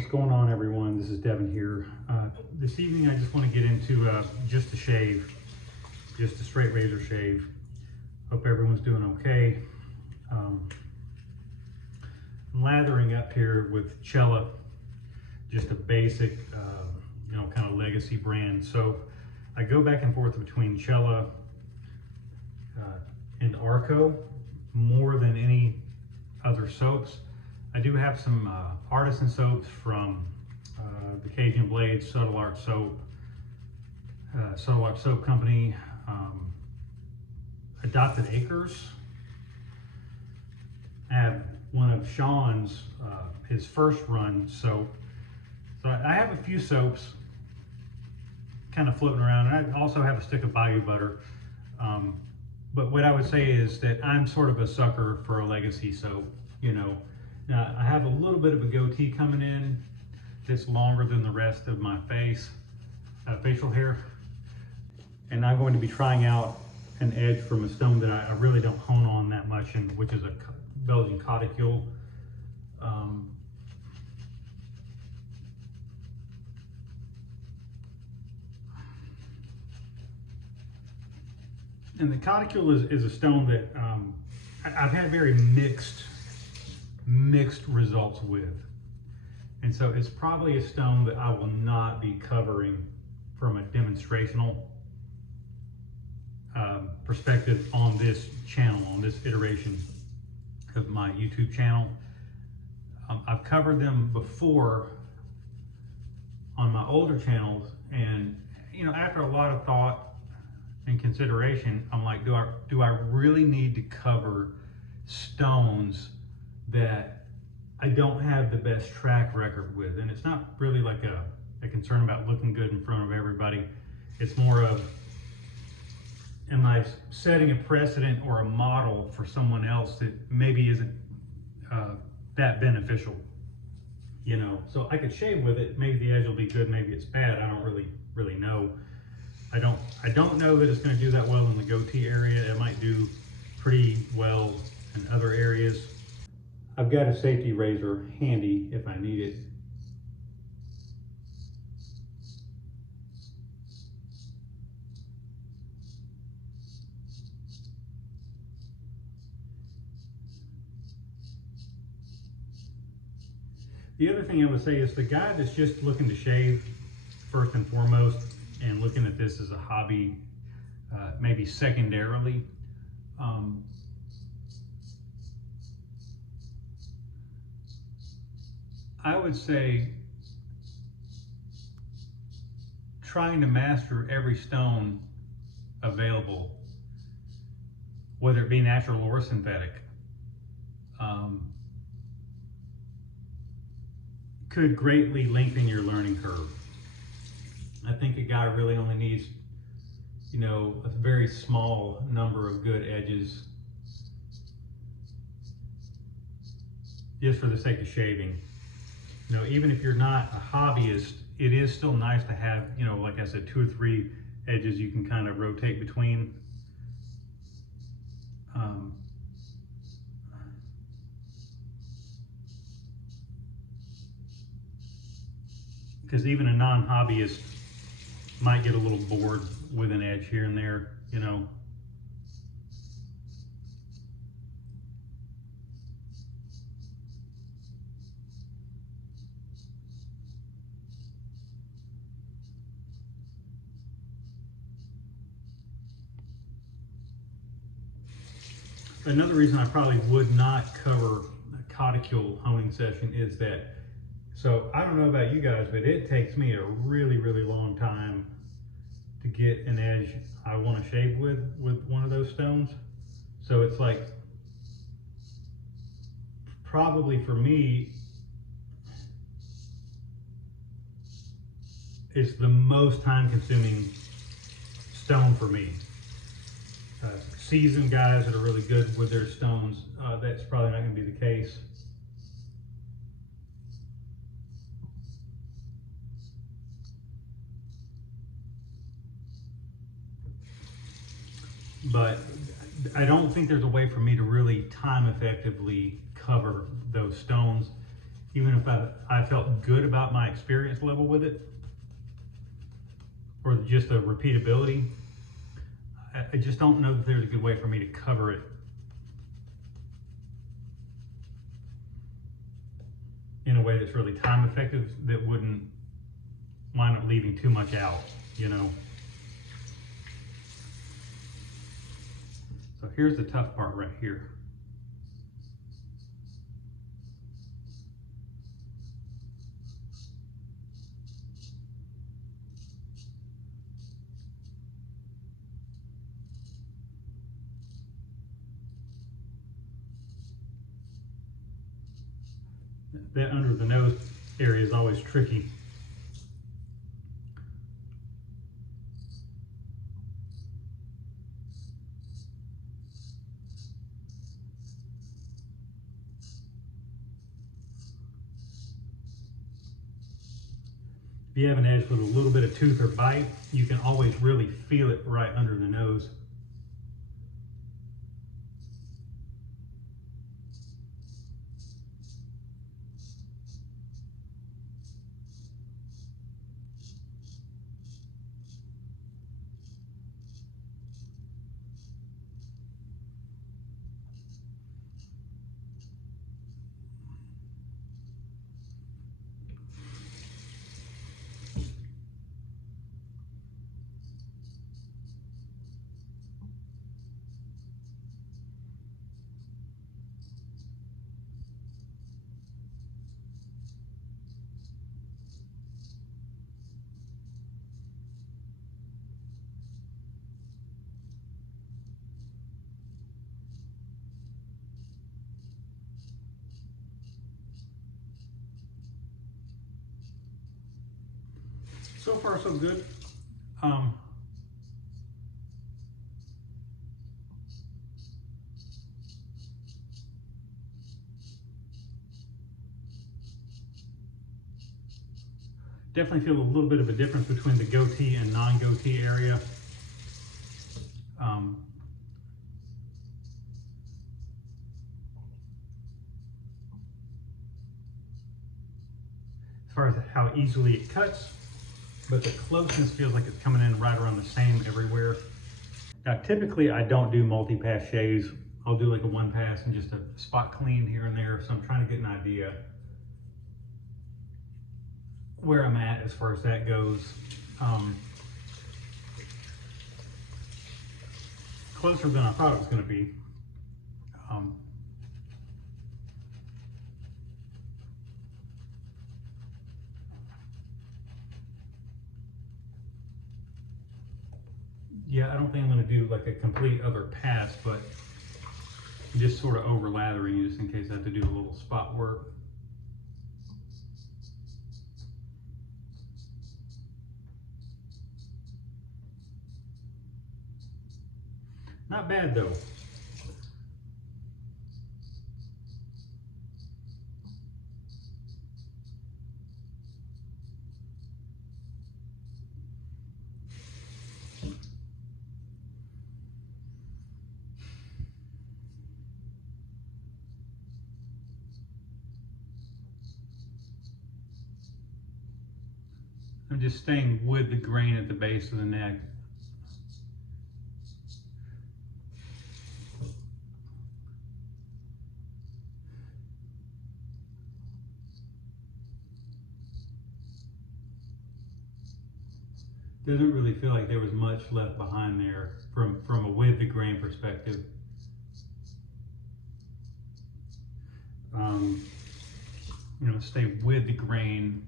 What's going on, everyone? This is Devin here. This evening I just want to get into just a shave, just a straight razor shave. Hope everyone's doing okay. I'm lathering up here with Cella, just a basic, kind of legacy brand. So I go back and forth between Cella and Arco more than any other soaps. I do have some artisan soaps from the Cajun Blades Subtle Art Soap Company, Adopted Acres. I have one of Sean's, his first run soap. So I have a few soaps kind of floating around, and I also have a stick of Bayou Butter. But what I would say is that I'm sort of a sucker for a legacy soap, Now, I have a little bit of a goatee coming in that's longer than the rest of my facial hair. And I'm going to be trying out an edge from a stone that I really don't hone on that much, which is a Belgian Coticule. And the Coticule is a stone that I've had very mixed results with. And so it's probably a stone that I will not be covering from a demonstrational perspective on this channel, on this iteration of my YouTube channel. I've covered them before on my older channels, and after a lot of thought and consideration, I'm like, do I really need to cover stones that I don't have the best track record with? And it's not really like a concern about looking good in front of everybody. It's more of, am I setting a precedent or a model for someone else that maybe isn't that beneficial? So I could shave with it. Maybe the edge will be good, maybe it's bad. I don't really know. I don't know that it's going to do that well in the goatee area. It might do pretty well in other areas. I've got a safety razor handy if I need it. The other thing I would say is the guy that's just looking to shave first and foremost and looking at this as a hobby, maybe secondarily, I would say trying to master every stone available, whether it be natural or synthetic, could greatly lengthen your learning curve. I think a guy really only needs, a very small number of good edges just for the sake of shaving. Even if you're not a hobbyist, it is still nice to have, like I said, 2 or 3 edges you can kind of rotate between. Because even a non-hobbyist might get a little bored with an edge here and there, Another reason I probably would not cover a Coticule honing session is that, so I don't know about you guys, but it takes me a really long time to get an edge I want to shave with one of those stones. So it's like, probably for me, it's the most time consuming stone for me. Seasoned guys that are really good with their stones, that's probably not going to be the case. But I don't think there's a way for me to really time effectively cover those stones. even if I felt good about my experience level with it, or just the repeatability, I just don't know that there's a good way for me to cover it in a way that's really time effective, that wouldn't wind up leaving too much out, you know. So here's the tough part right here. That under the nose area is always tricky. If you have an edge with a little bit of tooth or bite, you can always really feel it right under the nose. So far, so good. Definitely feel a little bit of a difference between the goatee and non-goatee area. As far as how easily it cuts, but the closeness feels like it's coming in right around the same everywhere. Now, typically I don't do multi-pass shaves. I'll do like a one pass and just a spot clean here and there. So I'm trying to get an idea where I'm at as far as that goes. Closer than I thought it was going to be. Yeah, I don't think I'm going to do like a complete other pass, but just sort of over lathering just in case I have to do a little spot work. Not bad though. I'm just staying with the grain at the base of the neck. Doesn't really feel like there was much left behind there from a with the grain perspective. You know, stay with the grain.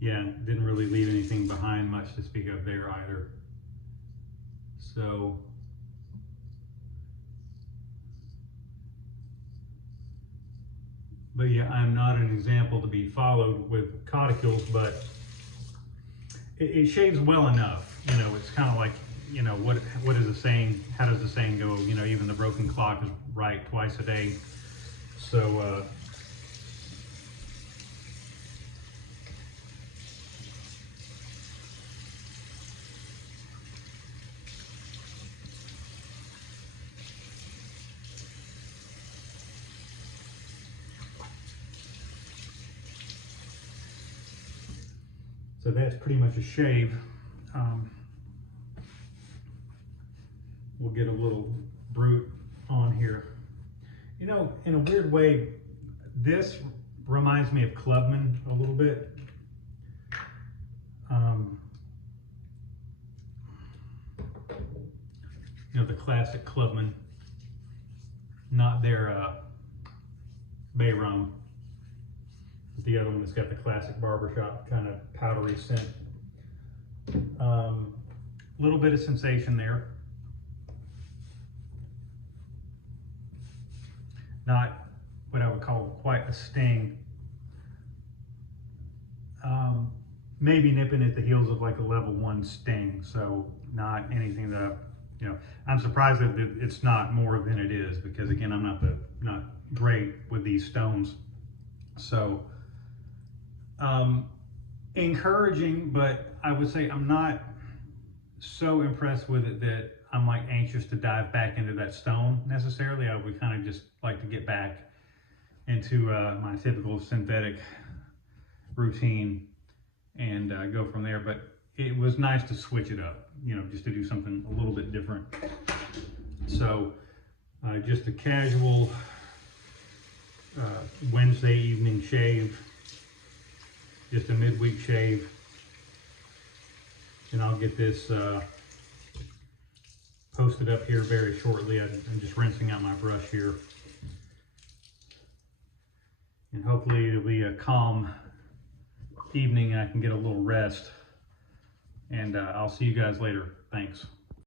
Yeah, didn't really leave anything behind much to speak of there either. So, but yeah, I'm not an example to be followed with coticules, but it shaves well enough. You know, it's kind of like, you know, what is the saying? How does the saying go? You know, even the broken clock is right twice a day. So, So that's pretty much a shave. We'll get a little brute on here. You know, in a weird way, this reminds me of Clubman a little bit. You know, the classic Clubman, not their bay rum, but the other one that's got the classic barbershop kind of powdery scent. Little bit of sensation there. Not what I would call quite a sting. Maybe nipping at the heels of like a level 1 sting, so not anything that, you know, I'm surprised that it's not more than it is, because again, I'm not great with these stones. So encouraging, but I would say I'm not so impressed with it that I'm like anxious to dive back into that stone necessarily. I would kind of just like to get back into my typical synthetic routine and go from there. But it was nice to switch it up, you know, just to do something a little bit different. So just a casual Wednesday evening shave, just a midweek shave. And I'll get this posted up here very shortly. I'm just rinsing out my brush here. And hopefully it'll be a calm evening and I can get a little rest. And I'll see you guys later. Thanks.